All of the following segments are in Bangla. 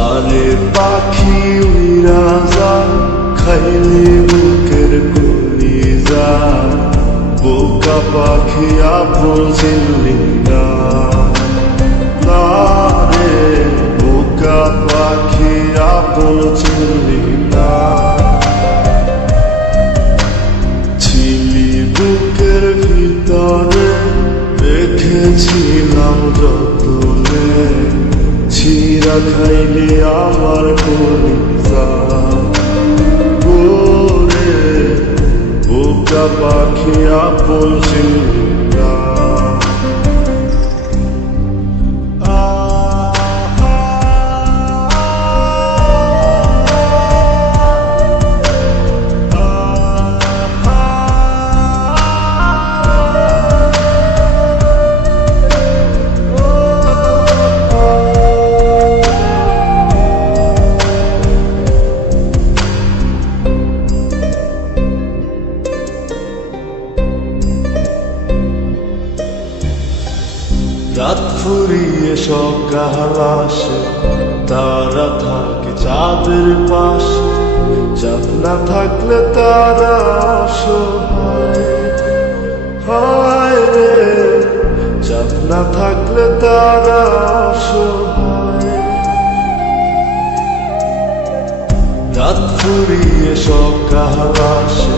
জানে পাখি উইরা যায়, খাইলে বুকের কলিজা বোকা পাখি আপন চিনলি না। না রে, বোকা পাখি আপন না। ছিলি বুকের ভিতরে রেখেছিলাম যতনে ছিঁড়া খাইলে আমার কলিজা। ওরে বোকা পাখি আপন চিন্তা রাত ফুরিয়ে সকাল আসে, তারা থাকে চাঁদের পাশে। চাঁদ না থাকলে তারা অসহায়। হায় চাঁদ না থাকলে তারা অসহায়। রাত ফুরিয়ে সকাল আসে,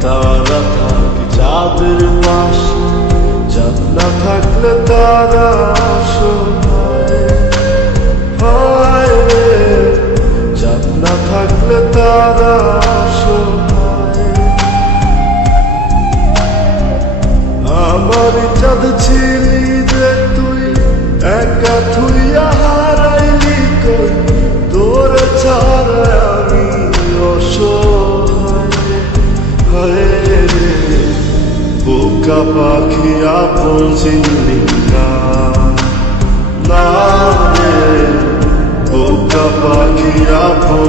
তারা থাকে চাঁদের পাশে। চাঁদ না থাকলে তারা হায় রে। চাঁদ না থাকলে তারা আমার চাঁদ ছিলি যে তুই, একা থুইয়া চিনলি না রে বোকা পাখি আপন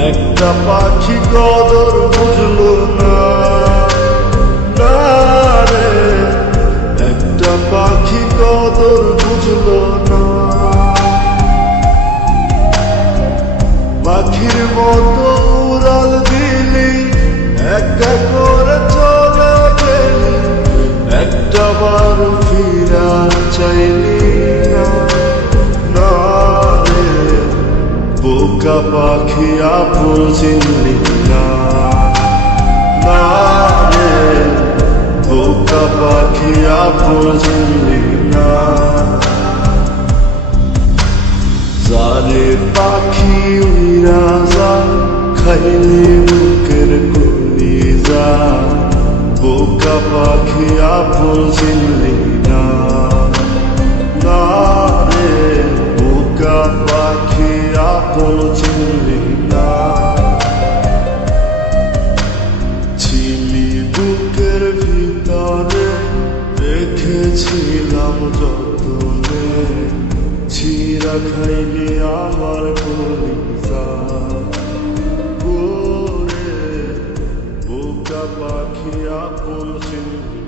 একটা পাখি কদর বুঝলো না। বোকা পাখি আপন চিনলি না। রে বোকা পাখি আপন চিনলি না। জানে পাখি উইরা যা, খাইলে বুকের কলিজা বোকা পাখি আপন চিনলি না। না কোনো ছেলে না। ছিলি বুকের ভিতরে দেখেছিলাম যতনে। ছিরা খাইলি আমার কলিজা। বোকা পাখি আপন চিনি